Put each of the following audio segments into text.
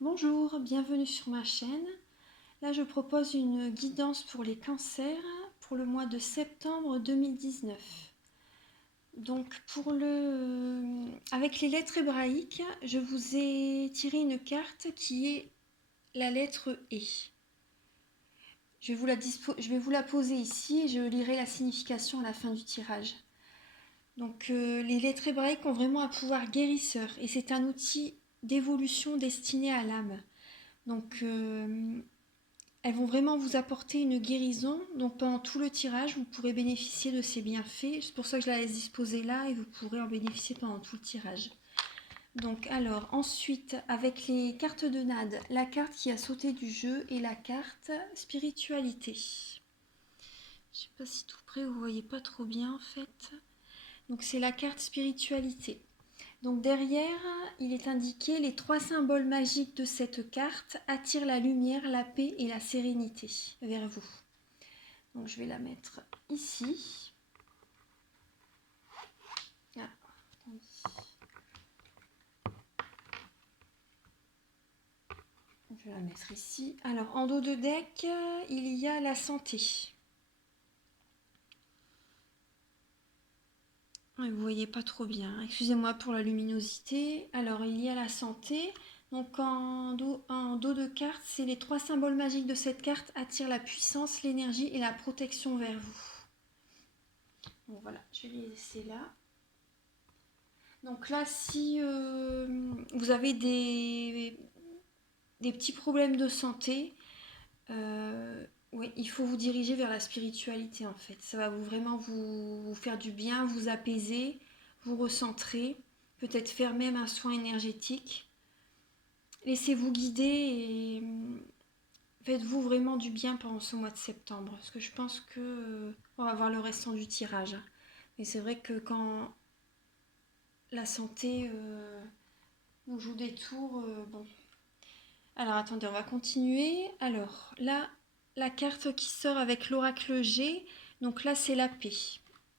Bonjour, bienvenue sur ma chaîne. Là, je propose une guidance pour les cancers pour le mois de septembre 2019. Donc, avec les lettres hébraïques, je vous ai tiré une carte qui est la lettre E. Je vais vous la poser ici et je lirai la signification à la fin du tirage. Donc, les lettres hébraïques ont vraiment un pouvoir guérisseur et c'est un outil d'évolution destiné à l'âme. Donc, elles vont vraiment vous apporter une guérison. Donc pendant tout le tirage, vous pourrez bénéficier de ces bienfaits. C'est pour ça que je la laisse disposer là et vous pourrez en bénéficier pendant tout le tirage. Donc alors, ensuite, avec les cartes de Nad, la carte qui a sauté du jeu et la carte spiritualité. Je sais pas si tout près vous voyez pas trop bien en fait. Donc c'est la carte spiritualité. Donc derrière, il est indiqué les 3 symboles magiques de cette carte attirent la lumière, la paix et la sérénité vers vous. Donc je vais la mettre ici. Ah, je vais la mettre ici. Alors en dos de deck, il y a la santé. Vous voyez pas trop bien, excusez-moi pour la luminosité. Alors il y a la santé. Donc en dos de carte, c'est les 3 symboles magiques de cette carte attirent la puissance, l'énergie et la protection vers vous. Donc voilà, je vais les laisser là. Donc là, si vous avez des petits problèmes de santé, oui, il faut vous diriger vers la spiritualité en fait. Ça va vraiment vous faire du bien, vous apaiser, vous recentrer, peut-être faire même un soin énergétique. Laissez-vous guider et faites-vous vraiment du bien pendant ce mois de septembre. Parce que je pense que on va voir le restant du tirage. Mais c'est vrai que quand la santé nous joue des tours, bon. Alors attendez, on va continuer. Alors là, la carte qui sort avec l'oracle G, donc là c'est la paix.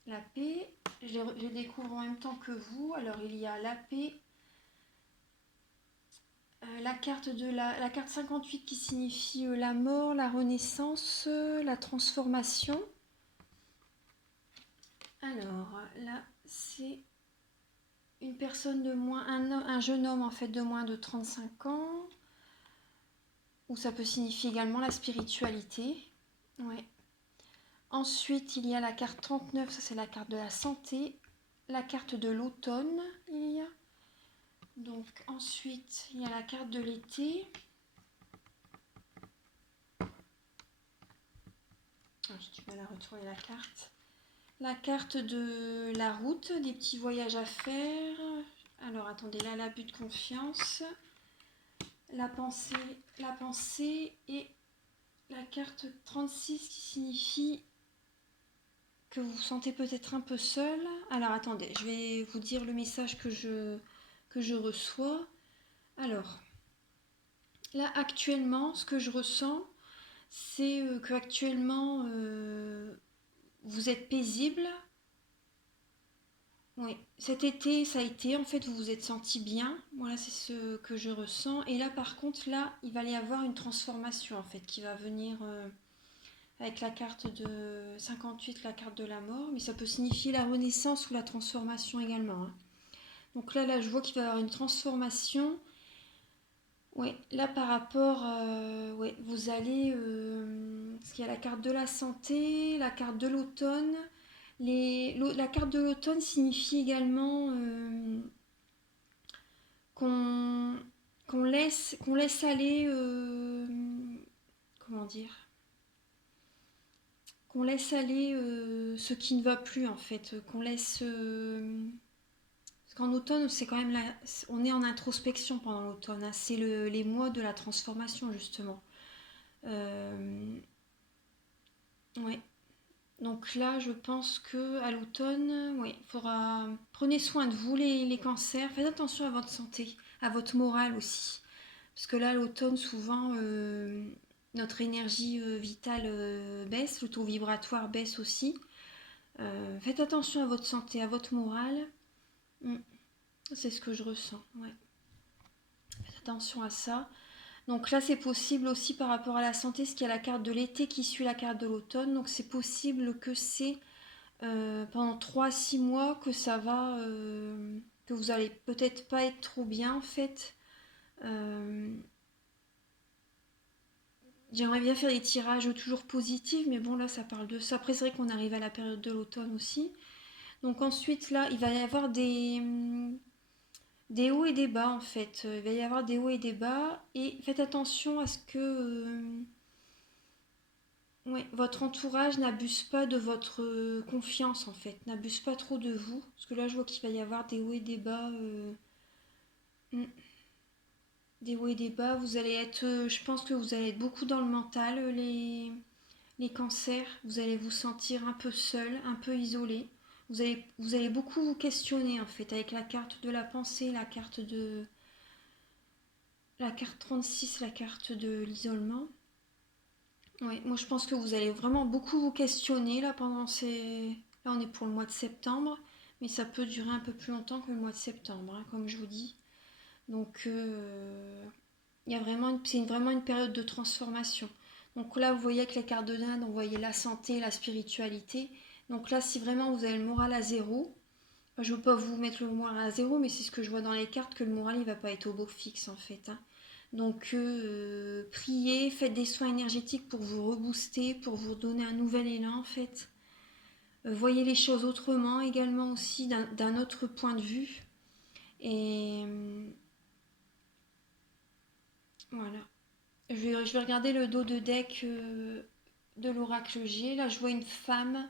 La paix, je découvre en même temps que vous. Alors il y a la paix, la carte 58 qui signifie la mort, la renaissance, la transformation. Alors là c'est une personne de moins, un jeune homme en fait de moins de 35 ans. Ou ça peut signifier également la spiritualité. Ouais. Ensuite, il y a la carte 39, ça c'est la carte de la santé. La carte de l'automne, il y a. Donc ensuite, il y a la carte de l'été. J'ai du mal à retourner la carte. La carte de la route, des petits voyages à faire. Alors attendez, là, l'abus de confiance. La pensée et la carte 36 qui signifie que vous vous sentez peut-être un peu seul. Alors attendez, je vais vous dire le message que je reçois. Alors, là actuellement, ce que je ressens, c'est que actuellement vous êtes paisible. Oui, cet été, ça a été, en fait, vous vous êtes senti bien. Voilà, c'est ce que je ressens. Et là, par contre, là, il va y avoir une transformation, en fait, qui va venir avec la carte de 58, la carte de la mort. Mais ça peut signifier la renaissance ou la transformation également, hein. Donc là, je vois qu'il va y avoir une transformation. Ouais, là par rapport, ouais, vous allez, parce qu'il y a la carte de la santé, la carte de l'automne. La carte de l'automne signifie également qu'on qu'on laisse aller, comment dire, qu'on laisse aller ce qui ne va plus en fait, qu'on laisse parce qu'en automne, c'est quand même là, on est en introspection pendant l'automne, hein. C'est les mois de la transformation justement. Ouais. Donc là, je pense que à l'automne, ouais, faudra prenez soin de vous les cancers. Faites attention à votre santé, à votre morale aussi, parce que là, à l'automne, souvent, notre énergie vitale baisse, le taux vibratoire baisse aussi. Faites attention à votre santé, à votre morale. Mm. C'est ce que je ressens. Ouais. Faites attention à ça. Donc là, c'est possible aussi par rapport à la santé, parce qu'il y a la carte de l'été qui suit la carte de l'automne. Donc c'est possible que c'est pendant 3 à 6 mois que ça va, que vous allez peut-être pas être trop bien en fait. Euh, J'aimerais bien faire des tirages toujours positifs, mais bon là ça parle de ça. Après c'est vrai qu'on arrive à la période de l'automne aussi. Donc ensuite là, il va y avoir des hauts et des bas en fait. Il va y avoir des hauts et des bas. Et faites attention à ce que ouais, votre entourage n'abuse pas de votre confiance en fait. N'abuse pas trop de vous. Parce que là je vois qu'il va y avoir des hauts et des bas. Hmm, des hauts et des bas. Vous allez être, je pense que vous allez être beaucoup dans le mental, les cancers. Vous allez vous sentir un peu seul, un peu isolé. Vous allez beaucoup vous questionner en fait avec la carte de la pensée, la carte 36, la carte de l'isolement. Ouais, moi je pense que vous allez vraiment beaucoup vous questionner là pendant ces... Là on est pour le mois de septembre, mais ça peut durer un peu plus longtemps que le mois de septembre, hein, comme je vous dis. Donc il y a vraiment c'est vraiment une période de transformation. Donc là vous voyez avec les cartes de l'Inde, on voyait la santé, la spiritualité. Donc là si vraiment vous avez le moral à zéro, enfin, je ne veux pas vous mettre le moral à zéro, mais c'est ce que je vois dans les cartes, que le moral il va pas être au beau fixe en fait, hein. Donc priez, faites des soins énergétiques pour vous rebooster, pour vous donner un nouvel élan en fait. Voyez les choses autrement également aussi, d'un autre point de vue. Et voilà. Je vais regarder le dos de deck de l'oracle G. Là je vois une femme.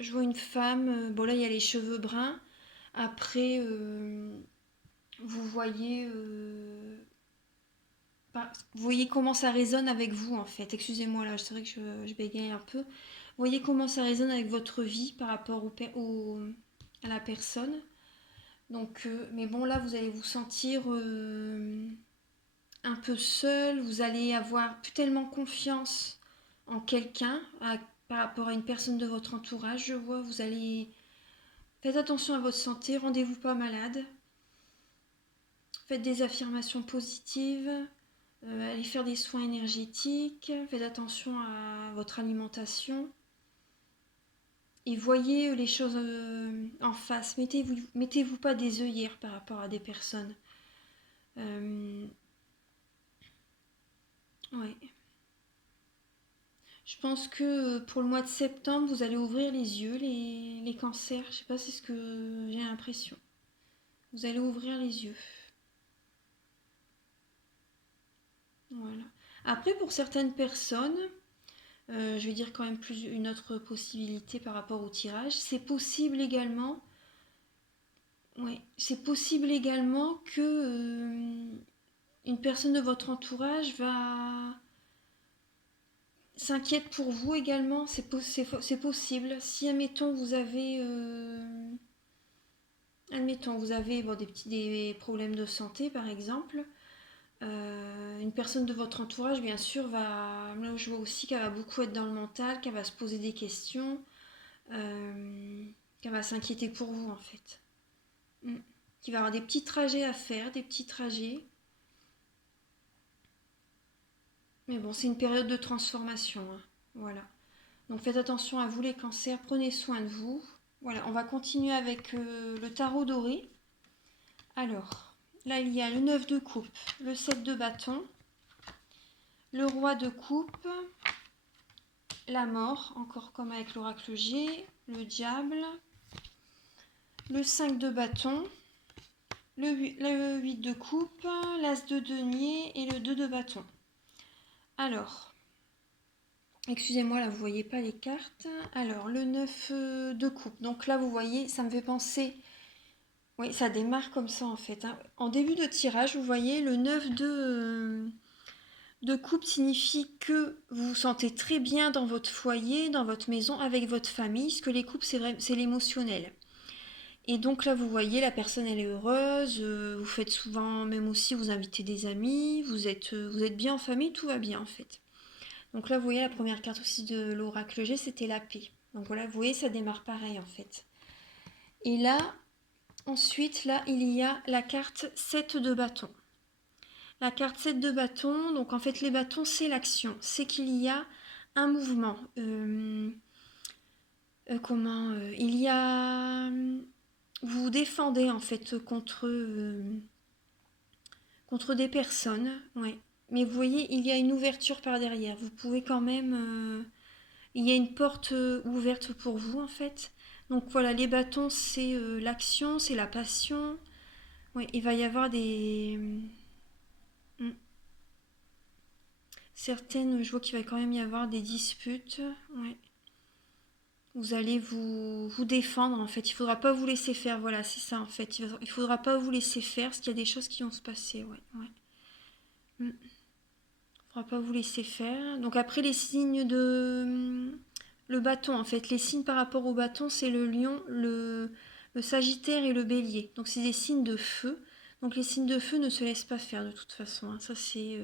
Je vois une femme. Bon là il y a les cheveux bruns. Après vous voyez vous voyez comment ça résonne avec vous en fait. Excusez-moi là, c'est vrai que je bégaye un peu. Vous voyez comment ça résonne avec votre vie par rapport à la personne. Donc, mais bon là, vous allez vous sentir un peu seul. Vous allez avoir plus tellement confiance en quelqu'un par rapport à une personne de votre entourage. Je vois, vous allez... Faites attention à votre santé, rendez-vous pas malade. Faites des affirmations positives. Allez faire des soins énergétiques, faites attention à votre alimentation et voyez les choses en face. Mettez-vous pas des œillères par rapport à des personnes. Ouais. Je pense que pour le mois de septembre, vous allez ouvrir les yeux, les cancers. Je sais pas, c'est ce que j'ai l'impression. Vous allez ouvrir les yeux. Voilà. Après, pour certaines personnes, je vais dire quand même plus une autre possibilité par rapport au tirage. C'est possible également, ouais, c'est possible également que une personne de votre entourage va s'inquiète pour vous également. C'est possible. Si admettons vous avez bon, des problèmes de santé par exemple. Une personne de votre entourage, bien sûr, va. Là, je vois aussi qu'elle va beaucoup être dans le mental, qu'elle va se poser des questions, euh, qu'elle va s'inquiéter pour vous, en fait. Mm. Qui va avoir des petits trajets à faire, des petits trajets. Mais bon, c'est une période de transformation, hein. Voilà. Donc faites attention à vous, les cancers, prenez soin de vous. Voilà, on va continuer avec le tarot doré. Alors, là, il y a le 9 de coupe, le 7 de bâton, le roi de coupe, la mort, encore comme avec l'oracle G, le diable, le 5 de bâton, le 8 de coupe, l'as de denier et le 2 de bâton. Alors, excusez-moi, là vous voyez pas les cartes. Alors, le 9 de coupe. Donc là, vous voyez, ça me fait penser... Oui, ça démarre comme ça en fait, hein. En début de tirage, vous voyez, le 9 de coupe signifie que vous vous sentez très bien dans votre foyer, dans votre maison, avec votre famille. Ce que les coupes, c'est vrai, c'est l'émotionnel. Et donc là, vous voyez, la personne, elle est heureuse. Vous faites souvent, même aussi, vous invitez des amis. Vous êtes bien en famille, tout va bien en fait. Donc là, vous voyez, la première carte aussi de l'oracle G, c'était la paix. Donc voilà, vous voyez, ça démarre pareil en fait. Et là, ensuite, là, il y a la carte 7 de bâton. La carte 7 de bâton, donc en fait les bâtons c'est l'action, c'est qu'il y a un mouvement. Il y a... Vous vous défendez en fait contre des personnes, ouais. Mais vous voyez, il y a une ouverture par derrière. Vous pouvez quand même... il y a une porte ouverte pour vous en fait. Donc voilà, les bâtons c'est l'action, c'est la passion. Ouais, il va y avoir des... hmm, certaines, je vois qu'il va quand même y avoir des disputes. Ouais. Vous allez vous défendre en fait. Il faudra pas vous laisser faire. Voilà, c'est ça en fait. Il faudra pas vous laisser faire parce qu'il y a des choses qui vont se passer. Ouais, ouais. Il faudra pas vous laisser faire. Donc après les signes de le bâton en fait. Les signes par rapport au bâton c'est le lion, le sagittaire et le bélier. Donc c'est des signes de feu. Donc les signes de feu ne se laissent pas faire de toute façon. Hein. Ça c'est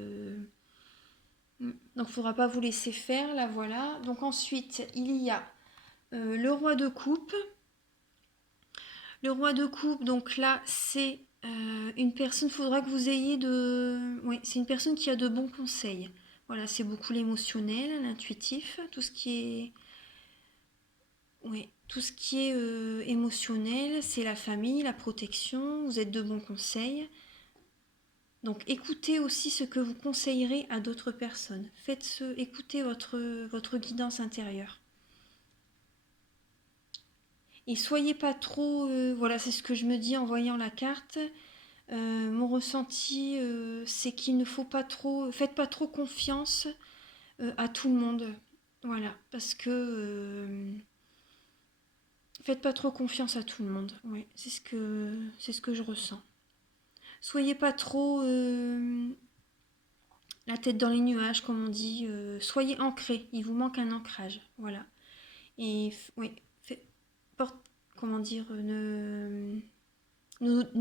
donc il faudra pas vous laisser faire. Là voilà. Donc ensuite il y a le roi de coupe. Le roi de coupe, donc là, c'est une personne, il faudra que vous ayez de... Oui, c'est une personne qui a de bons conseils. Voilà, c'est beaucoup l'émotionnel, l'intuitif, tout ce qui est... Oui, tout ce qui est émotionnel, c'est la famille, la protection, vous êtes de bons conseils. Donc écoutez aussi ce que vous conseillerez à d'autres personnes. Écoutez votre guidance intérieure. Et soyez pas trop... voilà, c'est ce que je me dis en voyant la carte. Mon ressenti, c'est qu'il ne faut pas trop... Faites pas trop confiance à tout le monde. Voilà, parce que... faites pas trop confiance à tout le monde. Oui, c'est ce que je ressens. Soyez pas trop la tête dans les nuages, comme on dit. Soyez ancrés. Il vous manque un ancrage. Voilà. Et oui, porte, comment dire, ne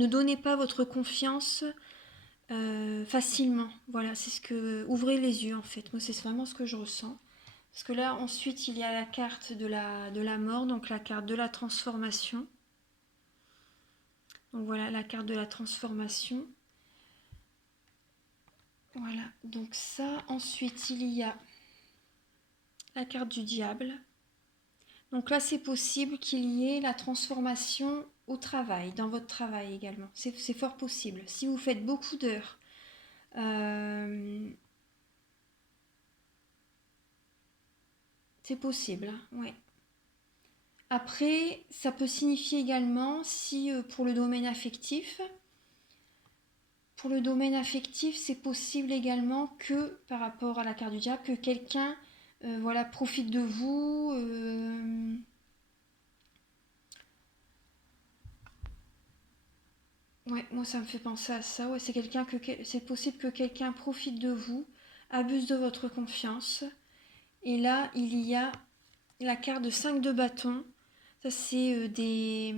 donnez pas votre confiance facilement. Voilà, c'est ce que... Ouvrez les yeux en fait. Moi, c'est vraiment ce que je ressens. Parce que là, ensuite, il y a la carte de la mort, donc la carte de la transformation. Donc voilà, la carte de la transformation. Voilà, donc ça. Ensuite, il y a la carte du diable. Donc là, c'est possible qu'il y ait la transformation au travail, dans votre travail également. C'est fort possible. Si vous faites beaucoup d'heures, c'est possible, hein, ouais. Après, ça peut signifier également, si pour le domaine affectif, c'est possible également que, par rapport à la carte du diable, que quelqu'un voilà, profite de vous. Ouais, moi ça me fait penser à ça. Ouais, c'est possible que quelqu'un profite de vous, abuse de votre confiance. Et là, il y a la carte de 5 de bâton. Ça, c'est des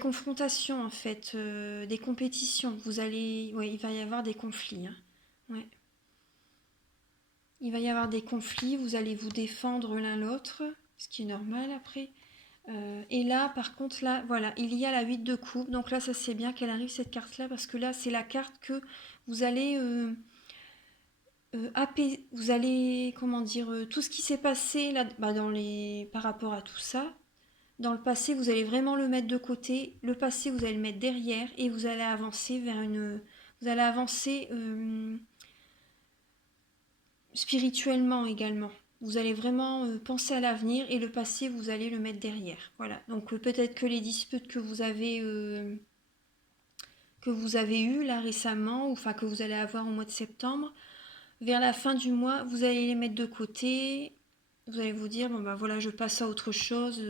confrontations en fait, des compétitions. Ouais, il va y avoir des conflits. Hein. Ouais. Il va y avoir des conflits, vous allez vous défendre l'un l'autre, ce qui est normal après. Et là, par contre, là, voilà, il y a la 8 de coupe. Donc là, ça c'est bien qu'elle arrive cette carte-là, parce que là, c'est la carte que vous allez vous allez, comment dire, tout ce qui s'est passé là, bah, par rapport à tout ça. Dans le passé, vous allez vraiment le mettre de côté. Le passé, vous allez le mettre derrière et vous allez avancer vous allez avancer spirituellement également. Vous allez vraiment penser à l'avenir et le passé, vous allez le mettre derrière. Voilà. Donc peut-être que les disputes que vous avez eues là récemment, ou enfin que vous allez avoir au mois de septembre, vers la fin du mois, vous allez les mettre de côté. Vous allez vous dire, bon bah voilà, je passe à autre chose.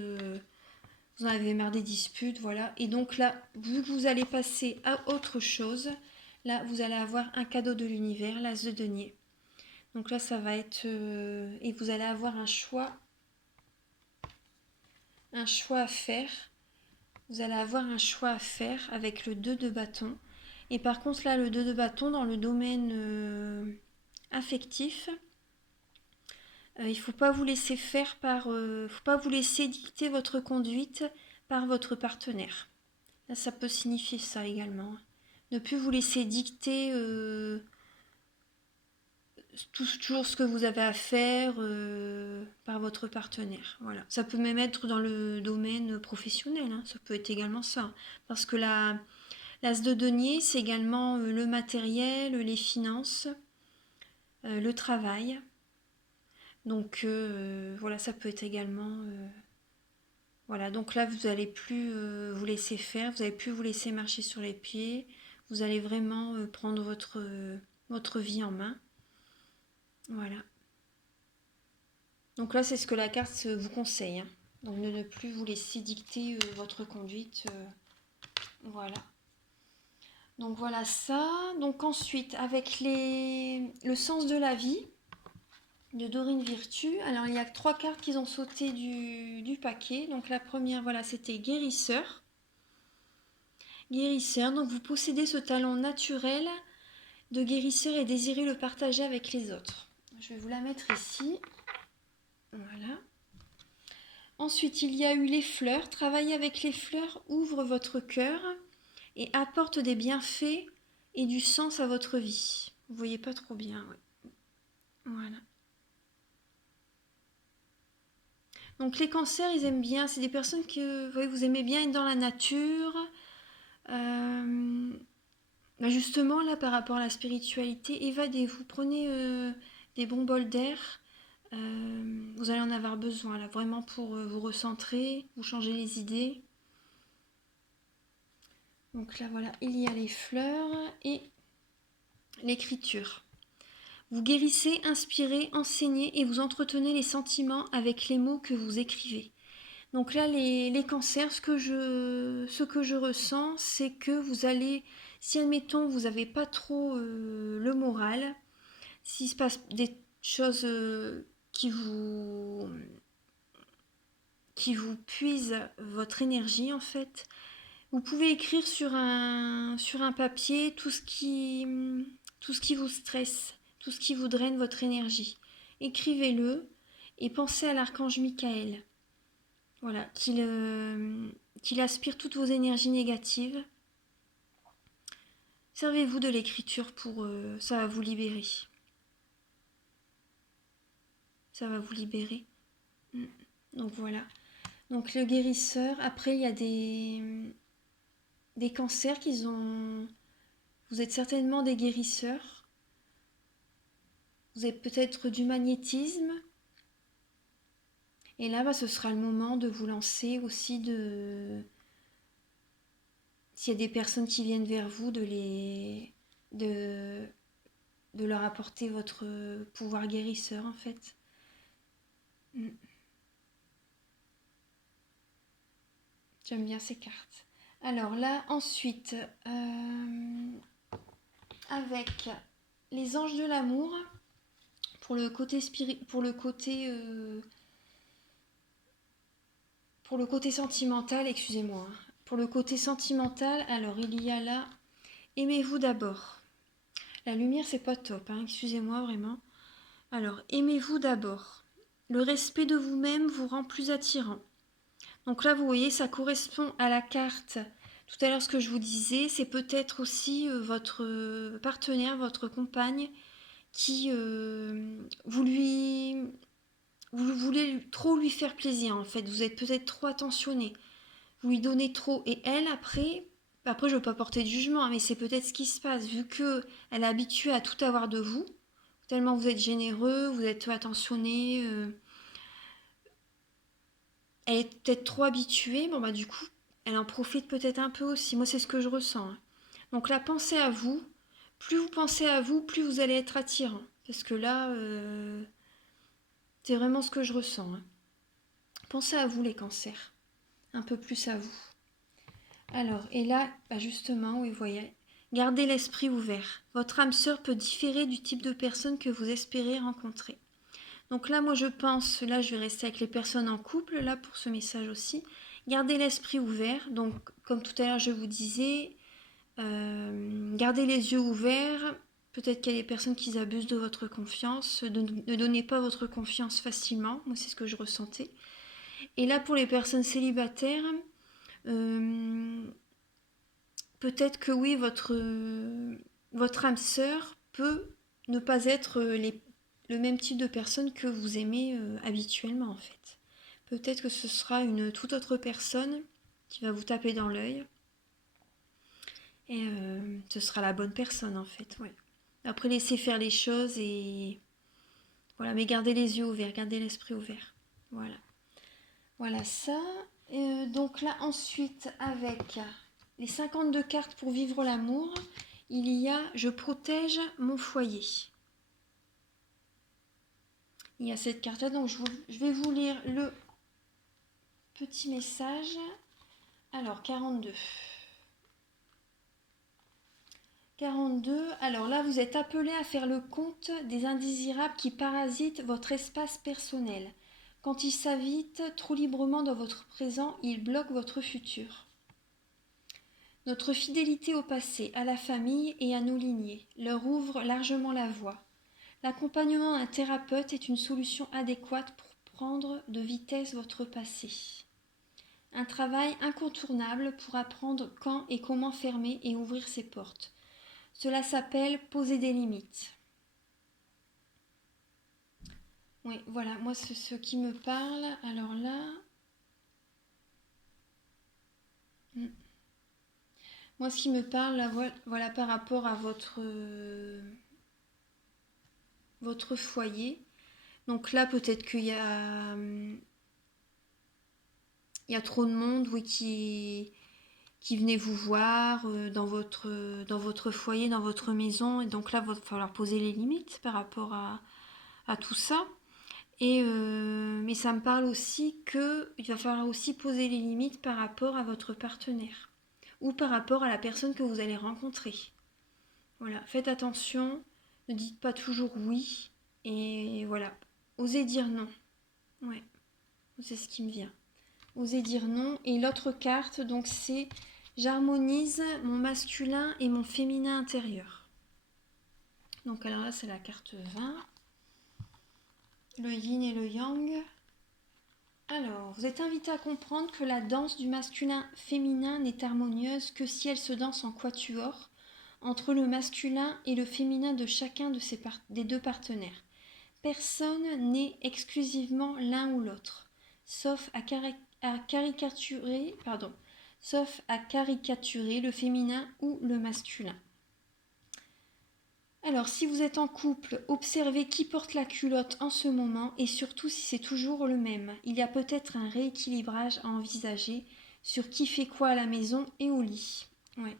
Vous en avez marre des disputes, voilà. Et donc là, vu que vous allez passer à autre chose, là, vous allez avoir un cadeau de l'univers, l'as de denier. Donc là, ça va être... et vous allez avoir un choix à faire. Vous allez avoir un choix à faire avec le 2 de bâton. Et par contre, là, le 2 de bâton, dans le domaine affectif, il ne faut pas vous laisser faut pas vous laisser dicter votre conduite par votre partenaire. Là, ça peut signifier ça également. ne plus vous laisser dicter toujours ce que vous avez à faire par votre partenaire. Voilà. Ça peut même être dans le domaine professionnel, hein. Ça peut être également ça. Parce que l'as de denier, c'est également le matériel, les finances, le travail. Donc voilà, ça peut être également... voilà, donc là, vous n'allez plus vous laisser faire, vous n'allez plus vous laisser marcher sur les pieds. Vous allez vraiment prendre votre vie en main. Voilà. Donc là, c'est ce que la carte vous conseille, hein. Donc de ne plus vous laisser dicter votre conduite. Voilà. Donc voilà ça. Donc ensuite, avec le sens de la vie de Dorine Virtue. Alors il y a 3 cartes qui ont sauté du paquet. Donc la première, voilà, c'était guérisseur. Guérisseur, donc vous possédez ce talent naturel de guérisseur et désirez le partager avec les autres. Je vais vous la mettre ici. Voilà. Ensuite, il y a eu les fleurs. Travailler avec les fleurs ouvre votre cœur et apporte des bienfaits et du sens à votre vie. Vous voyez pas trop bien, ouais. Voilà. Donc les cancers, ils aiment bien. C'est des personnes que vous aimez bien être dans la nature. Justement, là, par rapport à la spiritualité, évadez-vous. Prenez des bons bols d'air. Vous allez en avoir besoin, là, vraiment pour vous recentrer, vous changer les idées. Donc là, voilà, il y a les fleurs et l'écriture. Vous guérissez, inspirez, enseignez et vous entretenez les sentiments avec les mots que vous écrivez. Donc là, les cancers, ce que je ressens, c'est que vous allez, si admettons, vous n'avez pas trop le moral, s'il se passe des choses qui vous puisent votre énergie, en fait, vous pouvez écrire sur un papier tout ce qui vous stresse, tout ce qui vous draine votre énergie. Écrivez-le et pensez à l'archange Michael. Voilà, qu'il aspire toutes vos énergies négatives. Servez-vous de l'écriture pour... ça va vous libérer. Ça va vous libérer. Donc voilà. Donc le guérisseur. Après, il y a des cancers qu'ils ont... Vous êtes certainement des guérisseurs. Vous avez peut-être du magnétisme. Et là, ce sera le moment de vous lancer aussi de... S'il y a des personnes qui viennent vers vous, de leur apporter votre pouvoir guérisseur, en fait. J'aime bien ces cartes. Alors là, ensuite, avec les anges de l'amour, pour le côté sentimental, excusez-moi. Pour le côté sentimental, alors il y a là, aimez-vous d'abord. La lumière, c'est pas top, hein, excusez-moi vraiment. Alors, aimez-vous d'abord. Le respect de vous-même vous rend plus attirant. Donc là, vous voyez, ça correspond à la carte. Tout à l'heure, ce que je vous disais, c'est peut-être aussi votre partenaire, votre compagne, qui vous voulez trop lui faire plaisir, en fait. Vous êtes peut-être trop attentionné. Vous lui donnez trop. Et elle, après je ne veux pas porter de jugement, mais c'est peut-être ce qui se passe, vu qu'elle est habituée à tout avoir de vous, tellement vous êtes généreux, vous êtes attentionné, elle est peut-être trop habituée, du coup, elle en profite peut-être un peu aussi. Moi, c'est ce que je ressens, hein. Donc là, pensez à vous. Plus vous pensez à vous, plus vous allez être attirant. Parce que là, c'est vraiment ce que je ressens, hein. Pensez à vous, les cancers. Un peu plus à vous. Alors, et là, justement, oui, vous voyez, gardez l'esprit ouvert. Votre âme sœur peut différer du type de personne que vous espérez rencontrer. Donc là, moi, je pense, là, je vais rester avec les personnes en couple, là, pour ce message aussi. Gardez l'esprit ouvert. Donc, comme tout à l'heure, je vous disais, gardez les yeux ouverts. Peut-être qu'il y a des personnes qui abusent de votre confiance. Ne donnez pas votre confiance facilement. Moi, c'est ce que je ressentais. Et là, pour les personnes célibataires, peut-être que oui, votre âme sœur peut ne pas être le même type de personne que vous aimez habituellement en fait. Peut-être que ce sera une toute autre personne qui va vous taper dans l'œil et ce sera la bonne personne en fait. Ouais. Après, laissez faire les choses et voilà, mais gardez les yeux ouverts, gardez l'esprit ouvert. Voilà. Voilà ça. Donc là ensuite avec les 52 cartes pour vivre l'amour, il y a je protège mon foyer. Il y a cette carte là, donc je vais vous lire le petit message. Alors 42. 42. Alors là, vous êtes appelé à faire le compte des indésirables qui parasitent votre espace personnel. Quand ils s'invitent trop librement dans votre présent, ils bloquent votre futur. Notre fidélité au passé, à la famille et à nos lignées leur ouvre largement la voie. L'accompagnement d'un thérapeute est une solution adéquate pour prendre de vitesse votre passé. Un travail incontournable pour apprendre quand et comment fermer et ouvrir ses portes. Cela s'appelle poser des limites. Oui, voilà, moi c'est ce qui me parle. Alors là... Moi ce qui me parle, là, voilà par rapport à votre foyer. Donc là peut-être il y a trop de monde, oui, qui venait vous voir dans votre foyer, dans votre maison. Et donc là, il va falloir poser les limites par rapport à tout ça. Mais ça me parle aussi qu'il va falloir aussi poser les limites par rapport à votre partenaire ou par rapport à la personne que vous allez rencontrer. Voilà, faites attention, ne dites pas toujours oui et voilà, osez dire non. Ouais, c'est ce qui me vient. Osez dire non. Et l'autre carte, donc c'est j'harmonise mon masculin et mon féminin intérieur. Donc alors là, c'est la carte 20. Le yin et le yang. Alors, vous êtes invité à comprendre que la danse du masculin-féminin n'est harmonieuse que si elle se danse en quatuor entre le masculin et le féminin de chacun des deux partenaires. Personne n'est exclusivement l'un ou l'autre, sauf à caricaturer le féminin ou le masculin. Alors, si vous êtes en couple, observez qui porte la culotte en ce moment et surtout si c'est toujours le même. Il y a peut-être un rééquilibrage à envisager sur qui fait quoi à la maison et au lit. Ouais.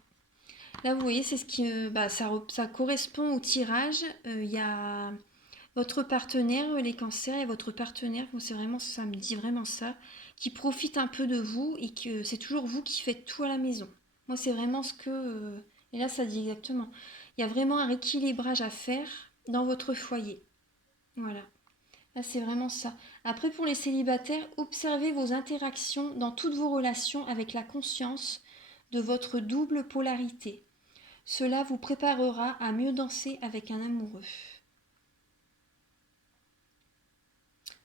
Là, vous voyez, c'est ce qui, ça correspond au tirage. Il y a votre partenaire, les cancers, et votre partenaire, c'est vraiment, ça me dit vraiment ça, qui profite un peu de vous et que c'est toujours vous qui faites tout à la maison. Moi, c'est vraiment ce que... et là, ça dit exactement. Il y a vraiment un rééquilibrage à faire dans votre foyer. Voilà. Là, c'est vraiment ça. Après, pour les célibataires, observez vos interactions dans toutes vos relations avec la conscience de votre double polarité. Cela vous préparera à mieux danser avec un amoureux.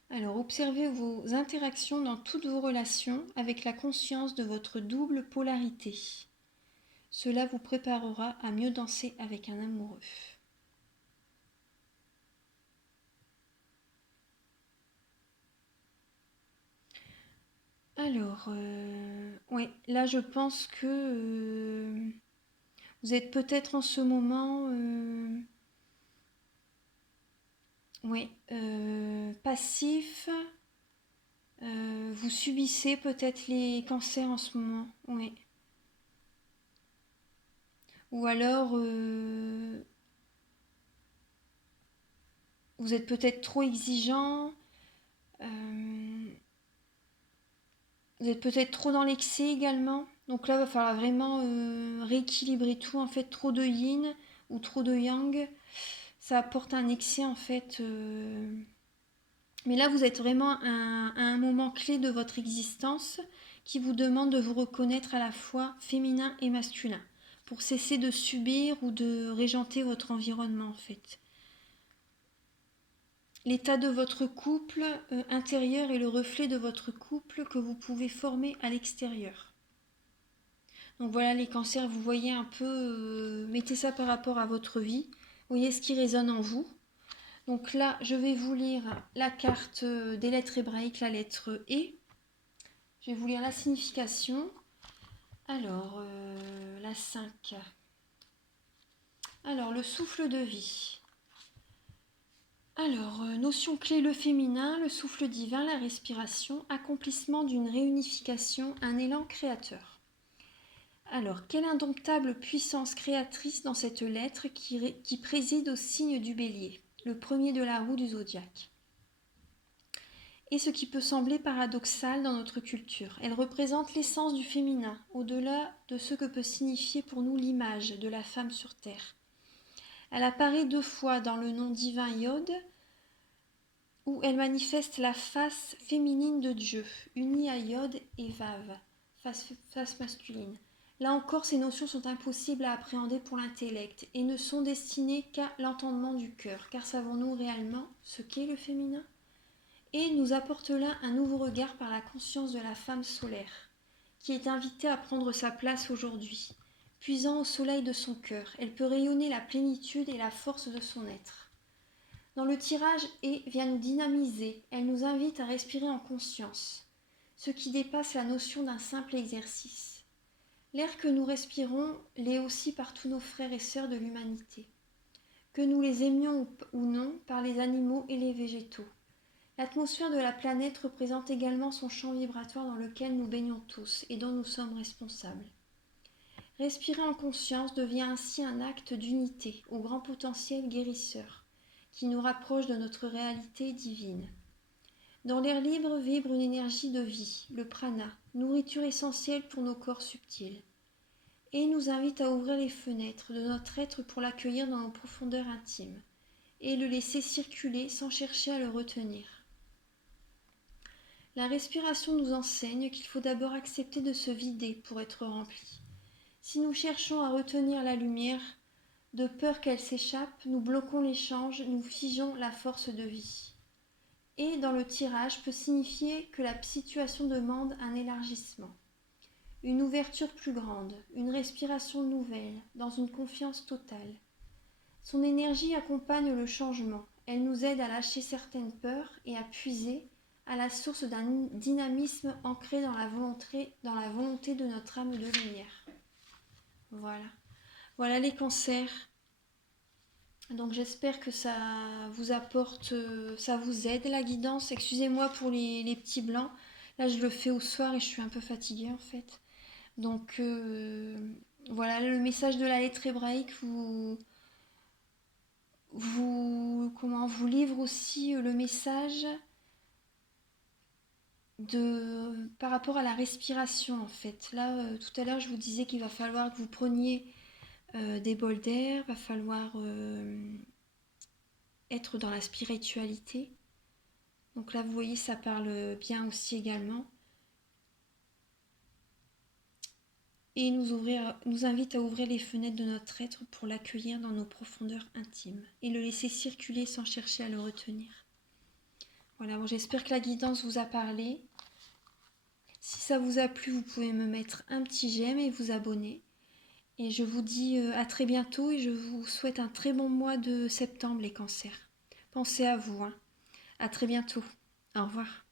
Alors, observez vos interactions dans toutes vos relations avec la conscience de votre double polarité. Cela vous préparera à mieux danser avec un amoureux. Alors, ouais, là je pense que vous êtes peut-être en ce moment, passif. Vous subissez peut-être les cancers en ce moment, ouais. Ou alors, vous êtes peut-être trop exigeant. Vous êtes peut-être trop dans l'excès également. Donc là, il va falloir vraiment rééquilibrer tout. En fait, trop de yin ou trop de yang, ça apporte un excès en fait. Mais là, vous êtes vraiment à un moment clé de votre existence qui vous demande de vous reconnaître à la fois féminin et masculin pour cesser de subir ou de régenter votre environnement en fait. L'état de votre couple intérieur est le reflet de votre couple que vous pouvez former à l'extérieur. Donc voilà les cancers, vous voyez un peu, mettez ça par rapport à votre vie, voyez ce qui résonne en vous. Donc là, je vais vous lire la carte des lettres hébraïques, la lettre E. Je vais vous lire la signification. Alors, la 5. Alors, le souffle de vie. Alors, notion clé, le féminin, le souffle divin, la respiration, accomplissement d'une réunification, un élan créateur. Alors, quelle indomptable puissance créatrice dans cette lettre qui préside au signe du bélier, le premier de la roue du zodiaque. Et ce qui peut sembler paradoxal dans notre culture, elle représente l'essence du féminin, au-delà de ce que peut signifier pour nous l'image de la femme sur terre. Elle apparaît 2 fois dans le nom divin Yod, où elle manifeste la face féminine de Dieu, unie à Yod et Vav, face masculine. Là encore, ces notions sont impossibles à appréhender pour l'intellect et ne sont destinées qu'à l'entendement du cœur, car savons-nous réellement ce qu'est le féminin ? Et nous apporte là un nouveau regard par la conscience de la femme solaire, qui est invitée à prendre sa place aujourd'hui. Puisant au soleil de son cœur, elle peut rayonner la plénitude et la force de son être. Dans le tirage E vient nous dynamiser, elle nous invite à respirer en conscience, ce qui dépasse la notion d'un simple exercice. L'air que nous respirons l'est aussi par tous nos frères et sœurs de l'humanité, que nous les aimions ou non, par les animaux et les végétaux. L'atmosphère de la planète représente également son champ vibratoire dans lequel nous baignons tous et dont nous sommes responsables. Respirer en conscience devient ainsi un acte d'unité au grand potentiel guérisseur, qui nous rapproche de notre réalité divine. Dans l'air libre vibre une énergie de vie, le prana, nourriture essentielle pour nos corps subtils, et nous invite à ouvrir les fenêtres de notre être pour l'accueillir dans nos profondeurs intimes, et le laisser circuler sans chercher à le retenir. La respiration nous enseigne qu'il faut d'abord accepter de se vider pour être rempli. Si nous cherchons à retenir la lumière, de peur qu'elle s'échappe, nous bloquons l'échange, nous figeons la force de vie. Et dans le tirage peut signifier que la situation demande un élargissement, une ouverture plus grande, une respiration nouvelle, dans une confiance totale. Son énergie accompagne le changement, elle nous aide à lâcher certaines peurs et à puiser à la source d'un dynamisme ancré dans la volonté de notre âme de lumière. Voilà. Voilà les cancers. Donc j'espère que ça vous apporte, ça vous aide la guidance. Excusez-moi pour les petits blancs. Là je le fais au soir et je suis un peu fatiguée en fait. Donc voilà, le message de la lettre hébraïque vous livre aussi le message par rapport à la respiration en fait. Là, tout à l'heure, je vous disais qu'il va falloir que vous preniez des bols d'air, va falloir être dans la spiritualité. Donc là, vous voyez, ça parle bien aussi également. Et nous invite à ouvrir les fenêtres de notre être pour l'accueillir dans nos profondeurs intimes et le laisser circuler sans chercher à le retenir. Voilà, bon, j'espère que la guidance vous a parlé. Si ça vous a plu, vous pouvez me mettre un petit j'aime et vous abonner. Et je vous dis à très bientôt et je vous souhaite un très bon mois de septembre les cancers. Pensez à vous, hein. À très bientôt. Au revoir.